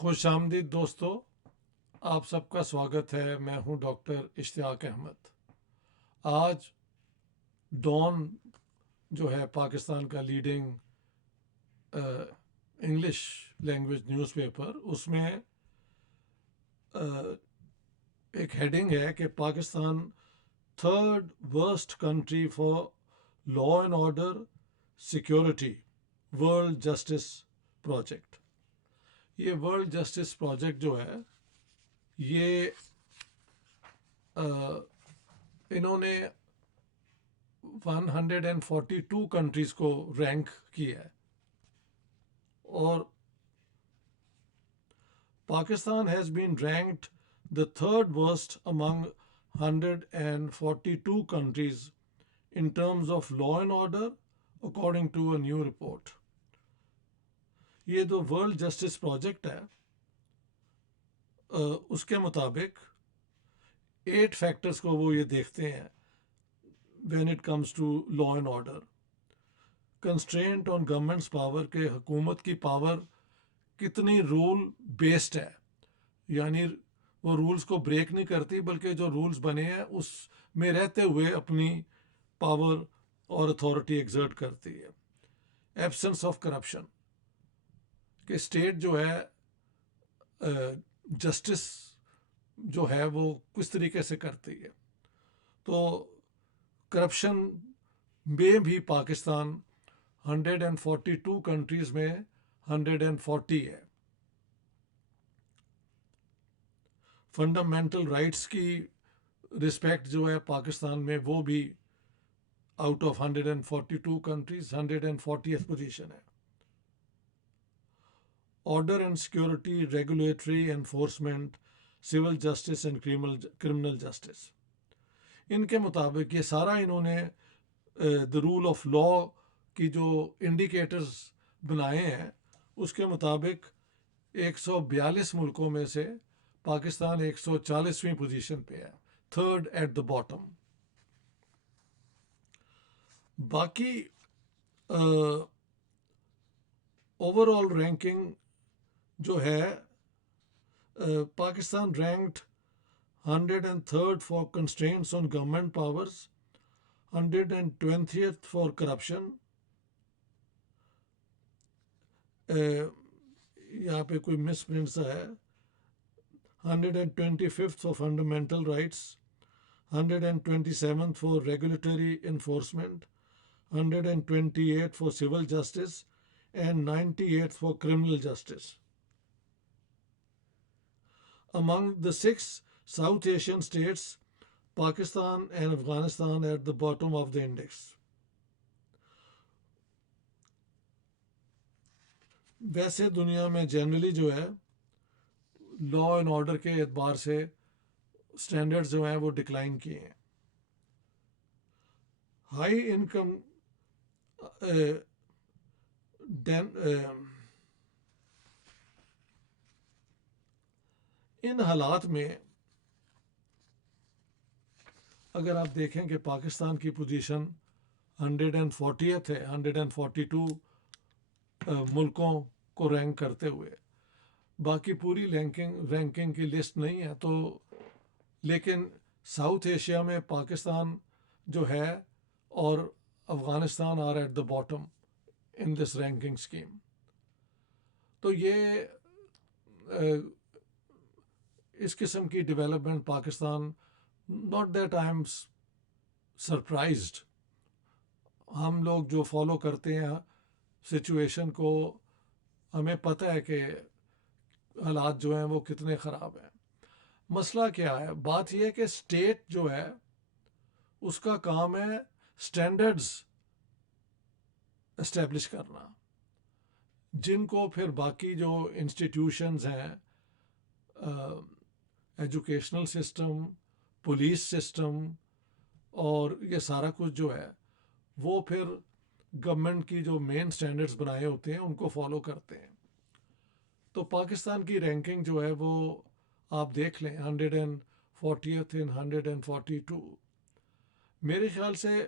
خوش آمدید دوستو، آپ سب کا سواگت ہے۔ میں ہوں ڈاکٹر اشتیاق احمد۔ آج ڈان جو ہے پاکستان کا leading English language newspaper, اس میں ایک ہیڈنگ ہے کہ Pakistan third worst country for law and order security World Justice Project. یہ ورلڈ جسٹس پروجیکٹ جو ہے یہ انہوں نے 142 کنٹریز کو رینک کیا ہے، اور Pakistan has been ranked the third worst among 142 countries in terms of law and order according to a new report۔ یہ جو ورلڈ جسٹس پروجیکٹ ہے اس کے مطابق 8 فیکٹرز کو وہ یہ دیکھتے ہیں when it comes to law and order۔ Constraint on governments power, کہ حکومت کی پاور کتنی رول بیسڈ ہے، یعنی وہ رولز کو بریک نہیں کرتی بلکہ جو رولز بنے ہیں اس میں رہتے ہوئے اپنی پاور اور اتھارٹی ایگزرٹ کرتی ہے۔ ایبسنس آف کرپشن، کہ اسٹیٹ جو ہے جسٹس جو ہے وہ کس طریقے سے کرتی ہے۔ تو کرپشن میں بھی پاکستان 142 کنٹریز میں 140 ہے۔ فنڈامنٹل رائٹس کی رسپیکٹ جو ہے پاکستان میں، وہ بھی out of 142 countries 140th position ہے۔ Order and security, regulatory enforcement, civil justice and criminal justice, ان کے مطابق یہ سارا انہوں نے دا رول آف لا کی جو انڈیکیٹرز بنائے ہیں اس کے مطابق 142 ملکوں میں سے پاکستان 140ویں پوزیشن پہ ہے، تھرڈ ایٹ دا باٹم۔ باقی اوور آل رینکنگ جو ہے، Pakistan ranked 103rd for constraints on government powers, 120th for corruption, یہاں پہ کوئی مس پرنٹ سا ہے، 125th for fundamental rights, 127th for regulatory enforcement, 128th for civil justice and 98th for criminal justice. Among the 6 South Asian states, Pakistan and Afghanistan are at the bottom of the index۔ ویسے دنیا میں generally جو ہے لا and order کے اعتبار سے standard جو ہیں وہ ڈکلائن کیے ہیں۔ ہائی انکم ان حالات میں اگر آپ دیکھیں کہ پاکستان کی پوزیشن 140th ہے، 142 ملکوں کو رینک کرتے ہوئے، باقی پوری رینکنگ کی لسٹ نہیں ہے، تو لیکن ساؤتھ ایشیا میں پاکستان جو ہے اور Afghanistan are at the bottom in this ranking scheme. تو یہ اس قسم کی development Pakistan, not that I'm surprised, ہم لوگ جو فالو کرتے ہیں سچویشن کو، ہمیں پتہ ہے کہ حالات جو ہیں وہ کتنے خراب ہیں۔ مسئلہ کیا ہے؟ بات یہ ہے کہ اسٹیٹ جو ہے اس کا کام ہے اسٹینڈرڈز اسٹیبلش کرنا، جن کو پھر باقی جو انسٹیٹیوشنز ہیں، ایجوکیشنل سسٹم، پولیس سسٹم اور یہ سارا کچھ جو ہے وہ پھر گورنمنٹ کی جو مین سٹینڈرڈز بنائے ہوتے ہیں ان کو فالو کرتے ہیں۔ تو پاکستان کی رینکنگ جو ہے وہ آپ دیکھ لیں، 140th in 142۔ میرے خیال سے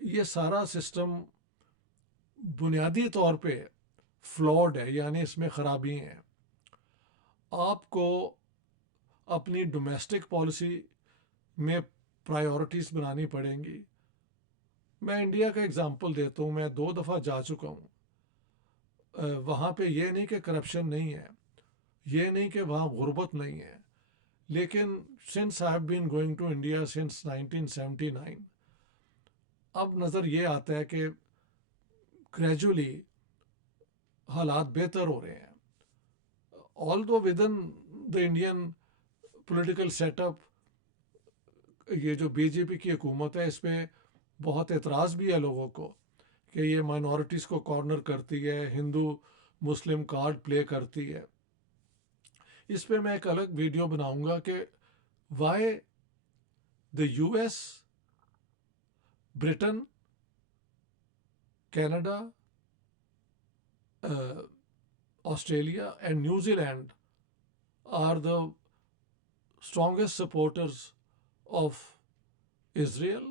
یہ سارا سسٹم بنیادی طور پہ فلاڈ ہے، یعنی اس میں خرابی ہیں۔ آپ کو اپنی ڈومیسٹک پالیسی میں پرائیورٹیز بنانی پڑیں گی. میں انڈیا کا اگزامپل دیتا ہوں. میں 2 دفعہ جا چکا ہوں. وہاں پہ یہ نہیں کہ کرپشن نہیں ہے, یہ نہیں کہ وہاں غربت نہیں ہے, لیکن since I have been going to India since 1979, اب نظر یہ آتا ہے کہ گریجولی حالات بہتر ہو رہے ہیں. although within the Indian political setup, یہ جو بی جے پی کی حکومت ہے اس پہ بہت اعتراض بھی ہے لوگوں کو کہ یہ مائنورٹیز کو کارنر کرتی ہے, ہندو مسلم کارڈ پلے کرتی ہے. اس پہ میں ایک الگ ویڈیو بناؤں گا کہ why the U S, برٹن, Canada, Australia and New Zealand are the strongest supporters of Israel.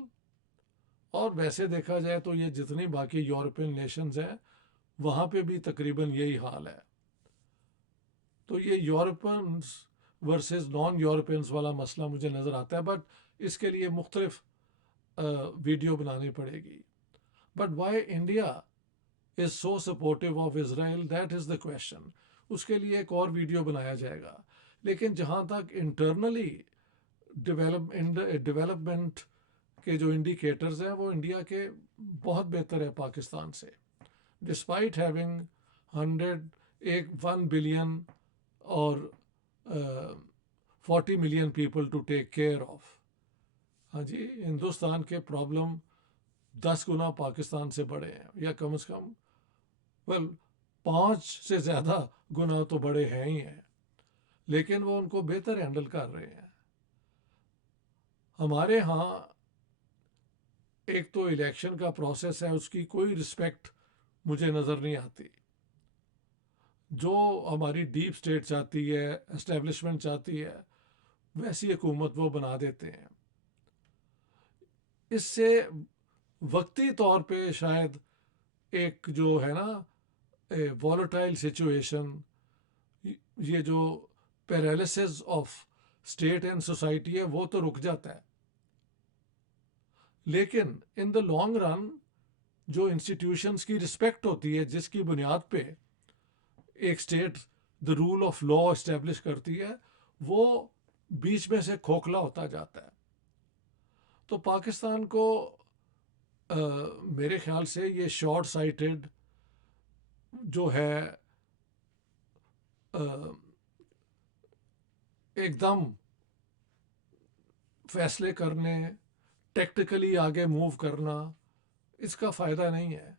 اور ویسے دیکھا جائے تو یہ جتنی باقی یورپین نیشنز ہیں وہاں پہ بھی تقریباً یہی حال ہے. تو یہ یورپینز ورسز نان یورپینز والا مسئلہ مجھے نظر آتا ہے, بٹ اس کے لیے مختلف ویڈیو بنانی پڑے گی. But why India is so supportive of Israel, that is the question. اس کے لیے ایک اور ویڈیو بنایا جائے گا. لیکن جہاں تک انٹرنلی ڈیولپمنٹ کے جو انڈیکیٹرز ہیں وہ انڈیا کے بہت بہتر ہے پاکستان سے, ڈسپائٹ ہیونگ 1 بلین اور 40 million people to take care of. ہاں جی, ہندوستان کے پرابلم 10 گنا پاکستان سے بڑے ہیں, یا کم از کم 5 سے زیادہ گنا تو بڑے ہیں ہی ہیں, لیکن وہ ان کو بہتر ہینڈل کر رہے ہیں. ہمارے ہاں ایک تو الیکشن کا پروسیس ہے, اس کی کوئی رسپیکٹ مجھے نظر نہیں آتی. جو ہماری ڈیپ اسٹیٹ چاہتی ہے, اسٹیبلشمنٹ چاہتی ہے, ویسی حکومت وہ بنا دیتے ہیں. اس سے وقتی طور پہ شاید ایک جو ہے نا وولٹائل سچویشن, یہ جو paralysis of state and society ہے وہ تو رک جاتا ہے, لیکن ان دا لانگ رن جو انسٹیٹیوشنس کی رسپیکٹ ہوتی ہے, جس کی بنیاد پہ ایک state the rule of law establish کرتی ہے, وہ بیچ میں سے کھوکھلا ہوتا جاتا ہے. تو پاکستان کو میرے خیال سے یہ شارٹ سائٹڈ جو ہے ایک دم فیصلے کرنے, ٹیکٹیکلی آگے موو کرنا, اس کا فائدہ نہیں ہے.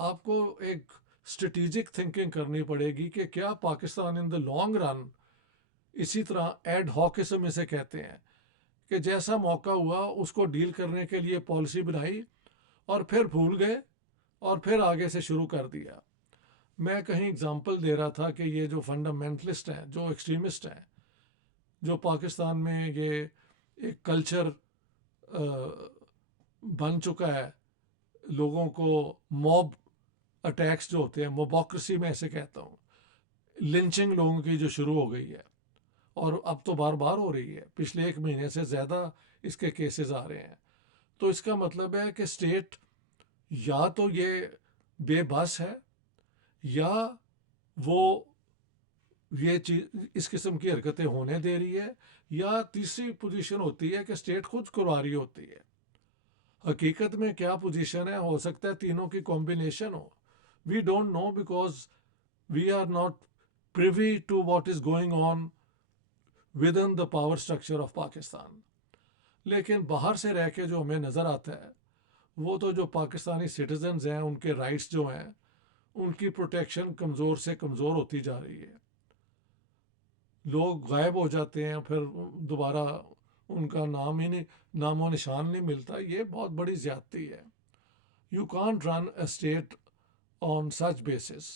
آپ کو ایک اسٹریٹجک تھنکنگ کرنی پڑے گی کہ کیا پاکستان ان دا لانگ رن, اسی طرح ایڈ ہاکزم اسے کہتے ہیں, کہ جیسا موقع ہوا اس کو ڈیل کرنے کے لیے پالیسی بنائی اور پھر بھول گئے اور پھر آگے سے شروع کر دیا. میں کہیں اگزامپل دے رہا تھا کہ یہ جو فنڈامنٹلسٹ ہیں, جو ایکسٹریمسٹ ہیں, جو پاکستان میں یہ ایک کلچر بن چکا ہے, لوگوں کو موب اٹیکس جو ہوتے ہیں, موبوکریسی میں ایسے کہتا ہوں, لنچنگ لوگوں کی جو شروع ہو گئی ہے, اور اب تو بار بار ہو رہی ہے, پچھلے 1 مہینے سے زیادہ اس کے کیسز آ رہے ہیں. تو اس کا مطلب ہے کہ اسٹیٹ یا تو یہ بے بس ہے, یا وہ یہ چیز اس قسم کی حرکتیں ہونے دے رہی ہے, یا تیسری پوزیشن ہوتی ہے کہ اسٹیٹ خود کروا رہی ہوتی ہے. حقیقت میں کیا پوزیشن ہے, ہو سکتا ہے تینوں کی کمبینیشن ہو. We don't know because we are not privy to what is going on with in the power structure of Pakistan. لیکن باہر سے رہ کے جو ہمیں نظر آتا ہے وہ تو جو پاکستانی سٹیزنز ہیں, ان کے رائٹس جو ہیں, ان کی پروٹیکشن کمزور سے کمزور ہوتی جا رہی ہے. لوگ غائب ہو جاتے ہیں, پھر دوبارہ ان کا نام و نشان نہیں ملتا. یہ بہت بڑی زیادتی ہے. You can't run a state on such basis.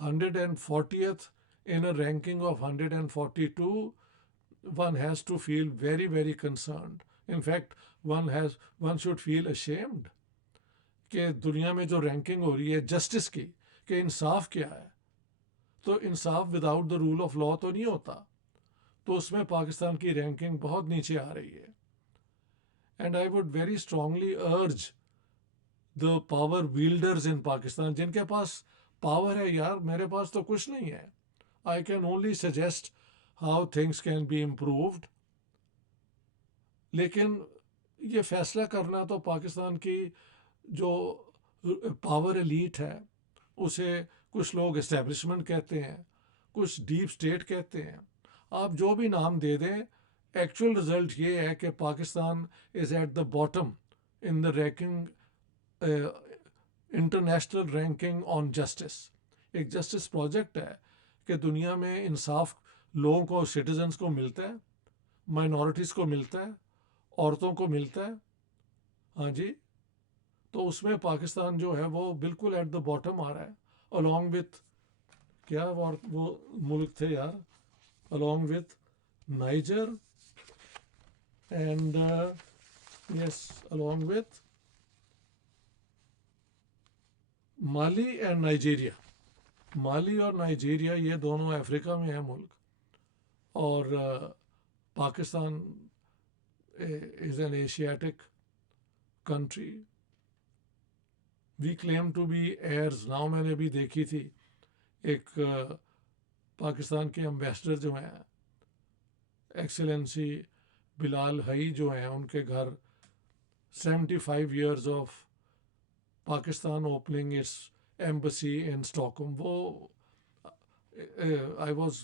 140th in a ranking of 142, one has to feel very, very concerned. In fact, one should feel ashamed کہ دنیا میں جو رینکنگ ہو رہی ہے جسٹس کی, کہ انصاف کیا ہے. تو انصاف without the rule of law تو نہیں ہوتا. تو اس میں پاکستان کی رینکنگ بہت نیچے آ رہی ہے. And I would very strongly urge the power wielders in Pakistan, جن کے پاس پاور ہے, یار میرے پاس تو کچھ نہیں ہے. I can only suggest how things can be improved. لیکن یہ فیصلہ کرنا تو پاکستان کی جو پاور ایلیٹ ہے, اسے کچھ لوگ اسٹیبلشمنٹ کہتے ہیں, کچھ ڈیپ اسٹیٹ کہتے ہیں, آپ جو بھی نام دے دیں, ایکچوئل رزلٹ یہ ہے کہ Pakistan is at the bottom in the ranking, international ranking on justice. ایک جسٹس پروجیکٹ ہے کہ دنیا میں انصاف لوگوں کو, سٹیزنس کو ملتا ہے, مائنورٹیز کو ملتا ہے, عورتوں کو ملتا ہے. ہاں جی, تو اس میں پاکستان جو ہے وہ بالکل ایٹ دا باٹم آ رہا ہے, along with کیا وہ ملک تھے یار, along with Niger and yes along with مالی اینڈ نائجیریا. مالی اور نائجیریا یہ دونوں افریقہ میں ہیں ملک, اور Pakistan is an Asiatic country. We claim to be heirs now. میں نے ابھی دیکھی تھی ایک پاکستان کے امبیسڈر جو ہیں ایکسلنسی بلال حئی جو ہیں, ان کے گھر 75 years of Pakistan opening its embassy in Stockholm. وہ I was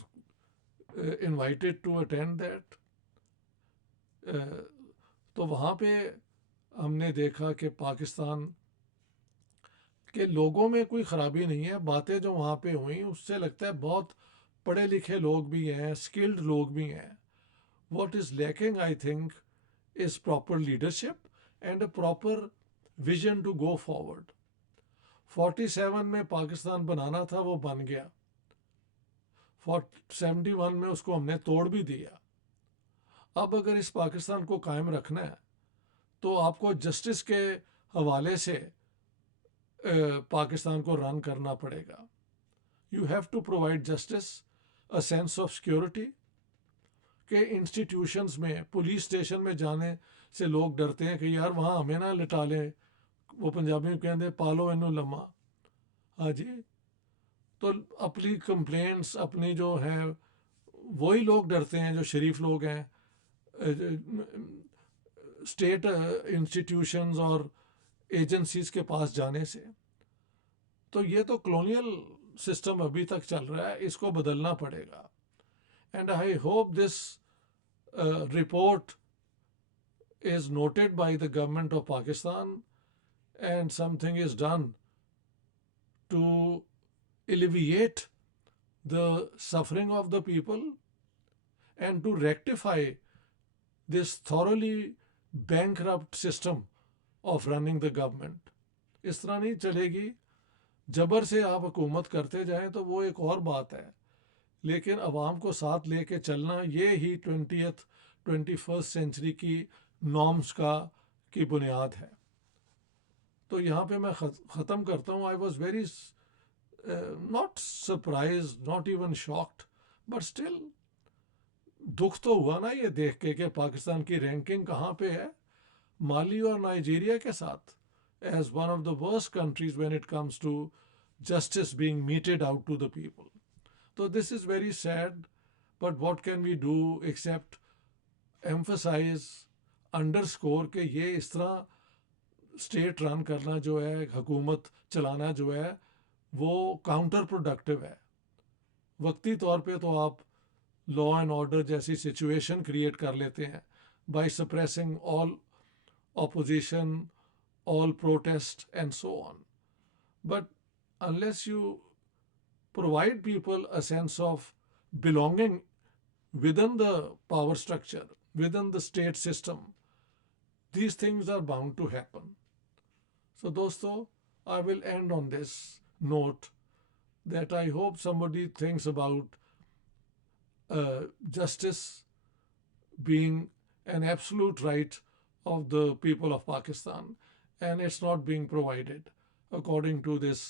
invited to attend that. تو وہاں پہ ہم نے دیکھا کہ پاکستان کے لوگوں میں کوئی خرابی نہیں ہے. باتیں جو وہاں پہ ہوئیں اس سے لگتا ہے بہت پڑھے لکھے لوگ بھی ہیں, اسکلڈ لوگ بھی ہیں. What is lacking I think is proper leadership and a proper vision to go forward. 47 میں پاکستان بنانا تھا, وہ بن گیا. 71 میں اس کو ہم نے توڑ بھی دیا. اب اگر اس پاکستان کو قائم رکھنا ہے تو آپ کو جسٹس کے حوالے سے پاکستان کو رن کرنا پڑے گا. You have to provide justice, a sense of security. کہ انسٹیٹیوشنز میں, پولیس اسٹیشن میں جانے سے لوگ ڈرتے ہیں کہ یار وہاں ہمیں نہ لٹا لیں, وہ پنجابی میں کہتے ہیں پالو اینو لما. ہاں جی, تو اپنی کمپلینٹس اپنی جو ہیں وہی لوگ ڈرتے ہیں جو شریف لوگ ہیں اسٹیٹ انسٹیٹیوشنز اور ایجنسیز کے پاس جانے سے. تو یہ تو کلونیل سسٹم ابھی تک چل رہا ہے, اس کو بدلنا پڑے گا. And I hope this report is noted by the government of Pakistan and something is done to alleviate the suffering of the people and to rectify this thoroughly bankrupt system of running the government. اس طرح نہیں چلے گی. جبر سے آپ حکومت کرتے جائیں تو وہ ایک اور بات ہے, لیکن عوام کو ساتھ لے کے چلنا یہ ہی 21st سینچری کی نارمس کی بنیاد ہے. تو یہاں پہ میں ختم کرتا ہوں. I was very not surprise, not even shocked, but still دکھ تو ہوا نا یہ دیکھ کے کہ پاکستان کی رینکنگ کہاں پہ ہے, مالی اور نائجیریا کے ساتھ, as one of the worst countries when it comes to justice being meted out to the people. So this is very sad, but what can we do except emphasize, underscore کہ یہ اس طرح state run کرنا جو ہے, حکومت چلانا جو ہے, وہ کاؤنٹر پروڈکٹیو ہے. وقتی طور پہ تو آپ لا اینڈ آرڈر جیسی سچویشن کریٹ کر لیتے ہیں by suppressing all opposition, all protest and so on. But unless you provide people a sense of belonging within the power structure, within the state system, these things are bound to happen. So dosto, I will end on this note that I hope somebody thinks about justice being an absolute right of the people of Pakistan, and it's not being provided according to this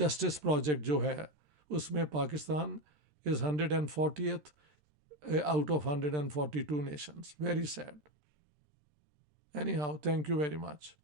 justice Project جو ہے اس میں پاکستان از 140th out of 142 nations. Very sad. Anyhow, thank you very much.